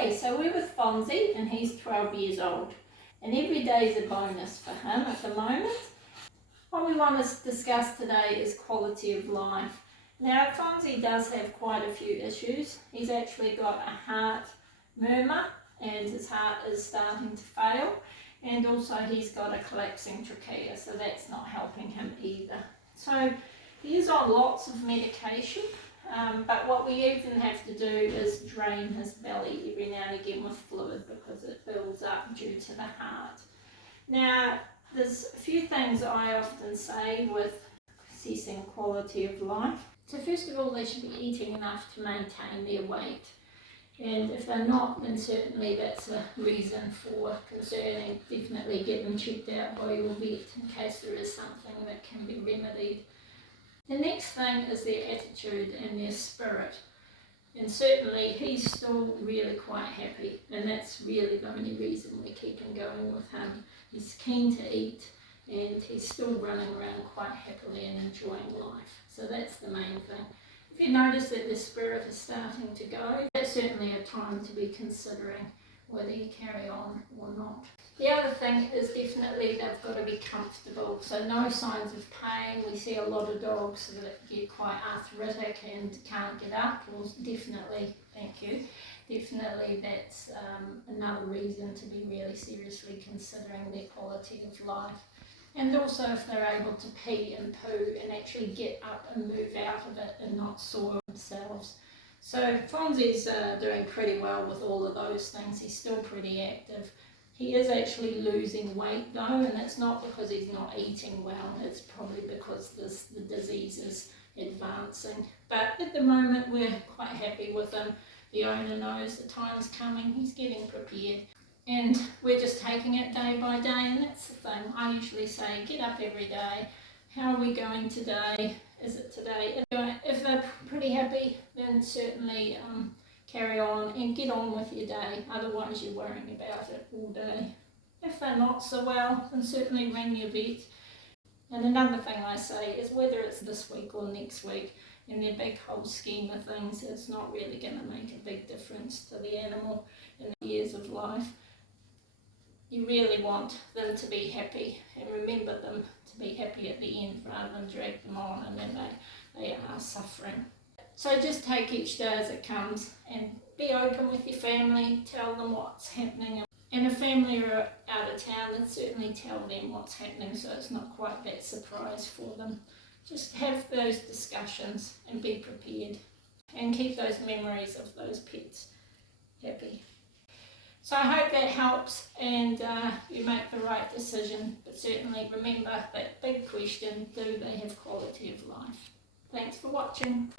Okay, so we're with Fonzie and he's 12 years old and every day is a bonus for him at the moment. What we want to discuss today is quality of life. Now Fonzie does have quite a few issues. He's actually got a heart murmur and his heart is starting to fail, and also he's got a collapsing trachea, so that's not helping him either. So he is on lots of medication. But what we even have to do is drain his belly every now and again with fluid because it builds up due to the heart. Now, there's a few things I often say with assessing quality of life. So first of all, they should be eating enough to maintain their weight. And if they're not, then certainly that's a reason for concern, and definitely get them checked out by your vet in case there is something that can be remedied. The next thing is their attitude and their spirit, and certainly he's still really quite happy, and that's really the only reason we're keeping going with him. He's keen to eat and he's still running around quite happily and enjoying life, so that's the main thing. If you notice that the spirit is starting to go, that's certainly a time to be considering whether you carry on or not. The other thing is definitely they've got to be comfortable, so no signs of pain. We see a lot of dogs that get quite arthritic and can't get up. Well, definitely, thank you, definitely that's another reason to be really seriously considering their quality of life. And also if they're able to pee and poo and actually get up and move out of it and not soil themselves. So Fonzie's doing pretty well with all of those things. He's still pretty active. He is actually losing weight though, and it's not because he's not eating well, it's probably because the disease is advancing. But at the moment we're quite happy with him. The owner knows the time's coming, he's getting prepared. And we're just taking it day by day, and that's the thing. I usually say, get up every day. How are we going today? Is it today? If they're pretty happy, then certainly carry on and get on with your day. Otherwise you're worrying about it all day. If they're not so well, then certainly ring your vet. And another thing I say is whether it's this week or next week, in their big whole scheme of things, it's not really going to make a big difference to the animal in the years of life. You really want them to be happy and remember them to be happy at the end rather than drag them on and then they are suffering. So just take each day as it comes and be open with your family, tell them what's happening. And if family are out of town, then certainly tell them what's happening so it's not quite that surprise for them. Just have those discussions and be prepared and keep those memories of those pets happy. So I hope that helps and you make the right decision, but certainly remember that big question, do they have quality of life? Thanks for watching.